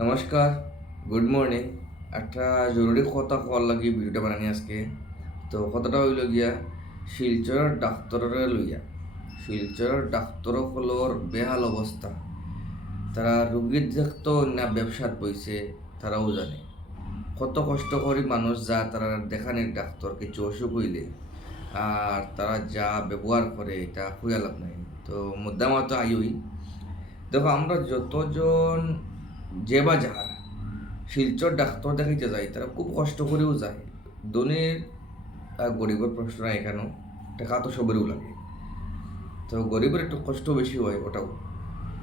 নমস্কার, good morning. একটা জরুরি কথা কওয়ার লাগি ভিডিওটা বানানি আজকে। তো কথাটা হইল গিয়া শিলচরের ডাক্তরের লইয়া। শিলচরের ডাক্তর হলোর বেহাল অবস্থা। তারা রুগীর দেখতো না ব্যবসাত বইছে, তারাও জানে। কত কষ্ট করে মানুষ যা তারা দেখানের ডাক্তার কিছু অসুখ হইলে, আর তারা যা ব্যবহার করে এটা খুঁয়া লাভ নাই। তো মুদ্দা মতো আইই দেখো, আমরা যতজন যে বা যাহারা শিলচর ডাক্তার দেখাইতে যায় তারা খুব কষ্ট করেও যায়। ধনীর আর গরিবের প্রশ্ন নাই, এখানেও টাকা তো সবেরও লাগে। তো গরিবের একটু কষ্ট বেশি হয় ওটাও।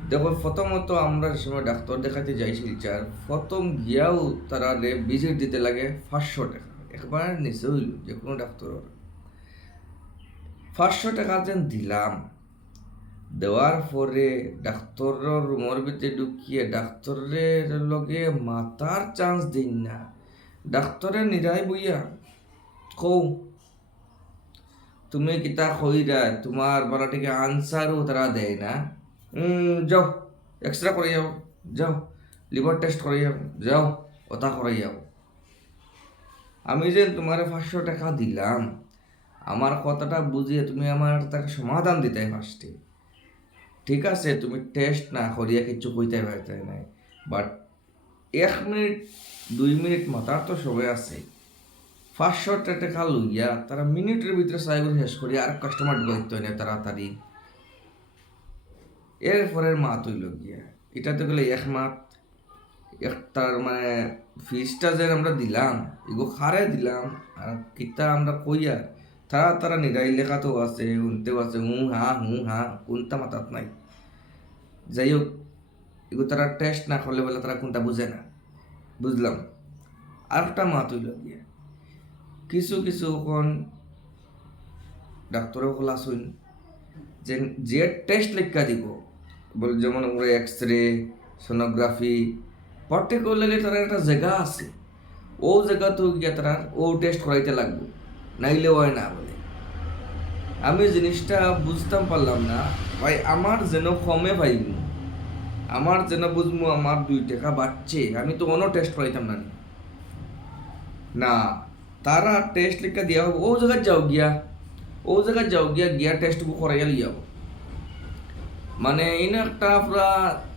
দেখো, প্রথমত আমরা যে সময় ডাক্তার দেখাতে যাই শিলচার, প্রথম গিয়াও তারা ভিজিট দিতে লাগে 500 টাকা। একবার নিচে হইল যে কোনো ডাক্তারের 500 টাকা যেন দিলাম। দেওয়ার পরে ডাক্তারের রুমের ভিতরে ঢুকিয়ে ডাক্তারের লগে মাতার চান্স দিন না। ডাক্তারের নিরাই বইয়া কৌ তুমি কিতা কইরা তোমার বলাটিকে আনসারও তারা দেয় না। যাও এক্সরে করে যাও, যাও লিভার টেস্ট করে যাও, যাও ওটা করে যাও। আমি যে তোমার 500 টাকা দিলাম, আমার কথাটা বুঝিয়ে তুমি আমার তাকে সমাধান দিতে ফার্স্টে। ঠিক আছে, তুমি টেস্ট না করিয়া কিছু কইতে পারতে নাই, বাট 1 মিনিট 2 মিনিট মাতার তো সবাই আছে। 500 টাকা লইয়া তারা মিনিটের ভিতরে সাইবার শেষ করি, আর কাস্টমার ঢুকাইতে হয় না তাড়াতাড়ি। এরপরের মাত হইল গিয়া এটাতে গেলে 1 মাস তার মানে ফিসটা যে আমরা দিলাম, এগো খারে দিলাম। আর কিতা আমরা কইয়া তারা তারা নিরাই লেখাতেও আছে, শুনতেও আছে, হু হা কোনটা মাতাত নাই। যাই হোক, এগো তারা টেস্ট না করলে বলে তারা কোনটা বুঝে না, বুঝলাম। আর একটা মাত হইল গিয়া কিছু কিছু এখন ডাক্তারও খোলা শুন যে যে টেস্ট লেখা দিব, বল যেমন আমরা এক্সরে, সোনোগ্রাফি, পার্টিকুলারলি তারা একটা জায়গা আছে, ও জায়গাতেও গিয়ে তারা ও টেস্ট করাইতে লাগবে, নাইলে হয় না বলে। আমি জিনিসটা বুঝতাম পারলাম না ভাই। আমার যেন কমে পাইব, আমার যেন বুঝবো আমার 2 টাকা বাড়ছে, আমি তো অন্য টেস্ট করাইতাম না। না, তারা টেস্ট লিখা দিয়া হবে, ও জায়গায় যাও গিয়া, ও জায়গায় যাও গিয়া গিয়া টেস্ট বুক করাইয়া লিয়াও। মানে এই না একটা পুরা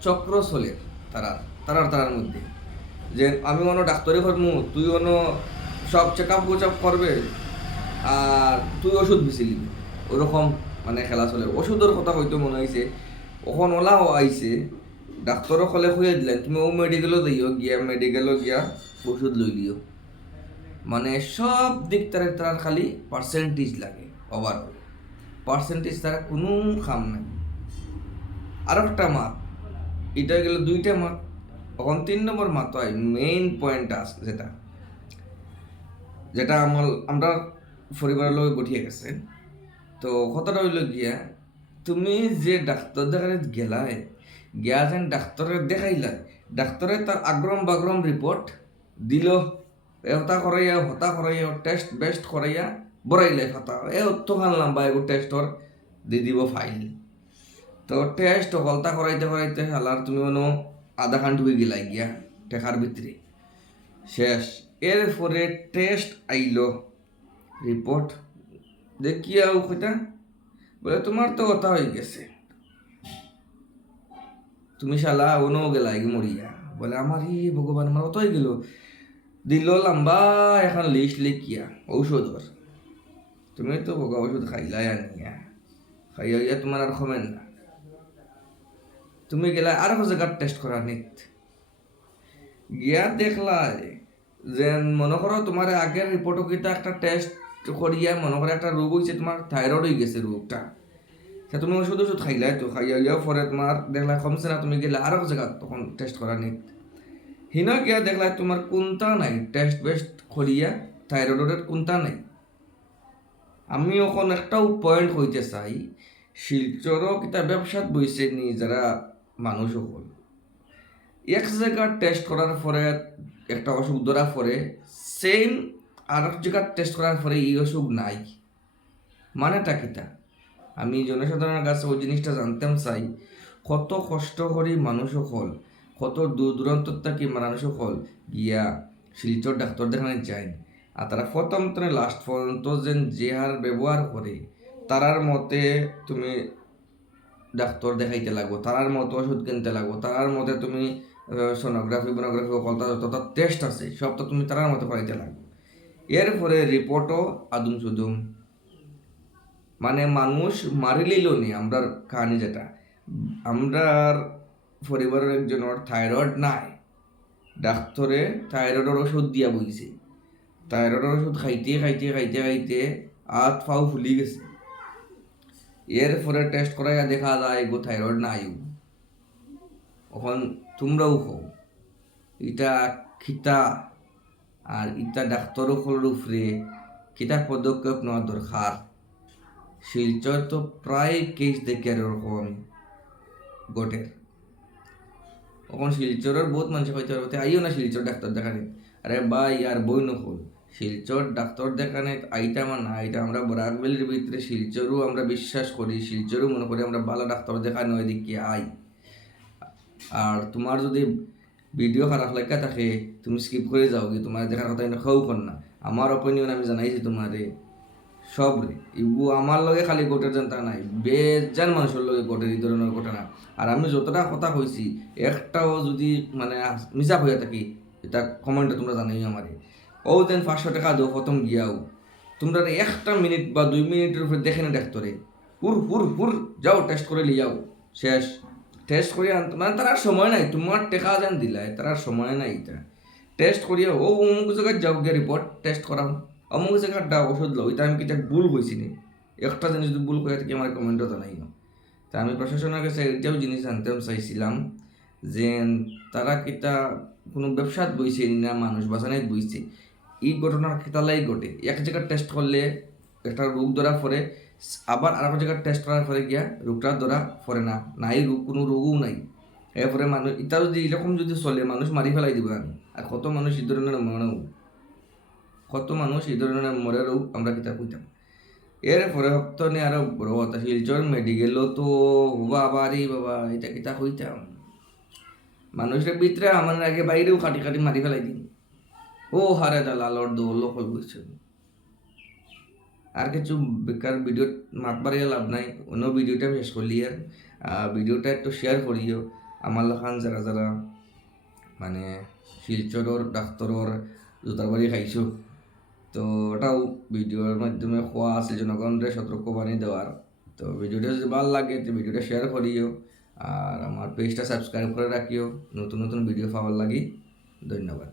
চক্র চলে তারা তারার তারার মধ্যে, যে আমি অন্য ডাক্তারে করবো, তুই অন্য সব চেক আপ করবে, আর তুই ওষুধ বেশি নিবি। ওরকম মানে খেলা চলে। ওষুধের কথা হয়তো মনে হয়েছে ওখন ওলাও আইছে, ডাক্তারও কলে খুঁয়ে দিলেন তুমি ও মেডিকেলও দিও, গিয়া মেডিকেলও গিয়া ওষুধ লই দিও। মানে সব দিক তারা তার খালি পার্সেন্টেজ লাগে, ওভারঅল পার্সেন্টেজ তারা কোনো কাম নাই। আর একটা মাত, এটা গেল 2টা মাত। এখন 3 নম্বর মাত হয় মেইন পয়েন্ট আছে, যেটা যেটা আমরা পরিবারের লোক গঠিয়ে গেছে। তো কথাটা হইল গিয়া তুমি যে ডাক্তার দেখাতে গেলাই, গিয়া যেন ডাক্তারের দেখাইলা, ডাক্তারে তার আগ্রম বাগ্রম রিপোর্ট দিল, হতা করাইয়া টেস্ট বেস্ট করাইয়া বড়াইলে ফাতা অত খানলাম বা এগো টেস্টর দি দিব ফাইল। তো টেস্ট হলতা করাইতে করাইতে হালার তুমি মনে আধা ঘন্টা হয়ে গেলাই গিয়া টেকার ভিতরে শেষ। এরপরে টেস্ট আইল, রিপোর্ট দেখিয়াও কইতা বলে তোমার তো কথা হয়ে গেছে, তুমি শালা অনো গেলাই মরিয়া। বলে আমার ভগবান, আমার অত হয়ে গেল। দিল লম্বা এখন লিস্ট লিখিয়া ঔষধর, তুমি তো বগা ওষুধ খাইলাই আনিয়া, খাইয়া তোমার আর কমেন না। তুমি গেলা আর জায়গার টেস্ট করা নিত, গিয়া দেখলা যে মনে করো তোমার আগের রিপোর্টও কিন্তু একটা টেস্ট করিয়া মনে করো একটা রোগ হয়েছে, তোমার থাইরয়েড হয়ে গেছে রোগটা, সে তুমি ওষুধ ওষুধ খাইলাই, তো খাইয়া পরে তোমার দেখলা কমছে না, তুমি গেলে আরো জায়গা তখন টেস্ট করা নিত। হিন গিয়া দেখলা তোমার কোনটা নাই, টেস্ট বেস্ট করিয়া থাইরয়েডের কোনটা নাই। আমি এখন একটাও পয়েন্ট হইতে চাই, শিলচরও কিতা ব্যবসাত বইছে নি যারা মানুষ হল, এক জায়গার টেস্ট করার পরে একটা অসুখ ধরা পরে সেম আর এক জায়গার টেস্ট করার পরে এই অসুখ নাই, মানেটা কিতা? আমি জনসাধারণের কাছে ওই জিনিসটা জানতাম চাই। কত কষ্ট করি মানুষ হল, কত দূর দূরান্ত থাকি মানুষ সকল গিয়া শিলচর ডাক্তার দেখানে যায়, আর তারা প্রথম থেকে লাস্ট পর্যন্ত যেন যে হার ব্যবহার করে তারার মতে তুমি ডাক্তার দেখাইতে লাগবো, তারার মতো ওষুধ কিনতে লাগবো, তারার মতে তুমি সোনোগ্রাফি বোনোগ্রাফি সকলটা যত টেস্ট আছে সব তো তুমি তারার মতো করাইতে লাগবো। এরপরে রিপোর্টও আদুম সুদুম, মানে মানুষ মারি লইল নি। আমরার কাহানি যেটা, আমরার পরিবারের একজনের থাইরয়েড নাই, ডাক্তারে থাইরয়েডের ওষুধ দিয়া বইছে, থাইরয়েডের ওষুধ খাইতে খাইতে খাইতে খাইতে হাত পাও ফুলি গেছে। এরপরে টেস্ট করাইয়া দেখা যায় গো থাইরয়েড নাই। এখন তোমরাও হও ইটা খিতা, আর ইটা ডাক্তারও হলোর উপরে কিতা পদক্ষেপ নেওয়া দরকার। শিলচর তো প্রায় কেস দেখি আর ওরকম আমি গোটের। এখন শিলচরের বহুত মানুষ হয়তো আইও না শিলচর ডাক্তার দেখানে, আরে ভাই আর বই নকল শিলচর ডাক্তার দেখানে আইটা না আইটা আমরা বরাকবেলির ভিতরে শিলচরও আমরা বিশ্বাস করি, শিলচরও মনে করি আমরা ভালো ডাক্তার দেখানো এদিকে আই। আর তোমার যদি ভিডিও খারাপ লাগা থাকে তুমি স্কিপ করে যাও, কি তোমার দেখার কথা এনে খাও কর না। আমার অপিনিয়ন আমি জানাইছি তোমারে সব রে, ইবু আমার লগে খালি গোটের জানতা নাই, বেজান মানুষের লগে গোটের এই ধরনের ঘটনা। আর আমি যতটা কথা কইছি একটাও যদি মানে মিশা হইয়া থাকি এটা কমেন্টে তোমরা জানাই আমারে। ও দেন 500 টাকা দাও প্রথম গিয়াও, তোমরা 1 মিনিট বা 2 মিনিটের উপরে দেখে না ডাক্তারে হুর হুর হুর যাও টেস্ট করে লিয়াও, শেষ। টেস্ট করিয়া মানে তার আর সময় নাই, তোমার টাকা যেন দিলাই তার আর সময় নাই। এটা টেস্ট করিয়া ও অমুক জায়গায় যাও গিয়ে রিপোর্ট টেস্ট করাও, অমুক জায়গার ডাক ওষুধ লো, এটা আমি কিটা ভুল হয়েছি নি। একটা জিনিস যদি ভুল করে থাকি আমার কমেন্টও জানাই না। তা আমি প্রশাসনের কাছে এটাও জিনিস জানতে চাইছিলাম যে তারা কিটা কোনো ব্যবসাত বইছে না মানুষ বাঁচানোয় বইছে। এই ঘটনার খেতালাই ঘটে, এক জায়গায় টেস্ট করলে একটা রোগ ধরা পড়ে, আবার আর এক জায়গায় টেস্ট করার পরে গিয়া রোগটা ধরা পড়ে না, নাই রোগ কোনো রোগও নাই। এরপরে মানুষ এটা যদি এরকম যদি চলে মানুষ মারি ফেলাই দিব আমি। আর কত মানুষ এই ধরনের মরেও, কত মানুষ এই ধরনের মরেও আমরা কিতা কইতাম। এরপরে হপ্ত নিয়ে আরো বড় কথা শিলচর মেডিকেলও তো বাবা রে বাবা এটা কিতা কইতাম, মানুষের ভিতরে আমার আগে বাইরেও কাটি কাটি মারি ফেলাই দিন। ও হারে দালালর দৌল হল বুঝছো। আর কিছু বেকার ভিডিও মাতবার লাভ নাই, অন্য ভিডিওটা শেষ করলি। আর ভিডিওটা একটু শেয়ার করিও আমার লখান যারা যারা মানে শিলচরের ডাক্তারর জুতার বাড়ি খাইছো, তো ওটাও ভিডিওর মাধ্যমে খোয়া আছে জনগণের সতর্ক বাণী দেওয়ার। তো ভিডিওটা যদি ভালো লাগে তো ভিডিওটা শেয়ার করিও, আর আমার পেজটা সাবস্ক্রাইব করে রাখিও নতুন নতুন ভিডিও পাওয়ার লাগি। ধন্যবাদ।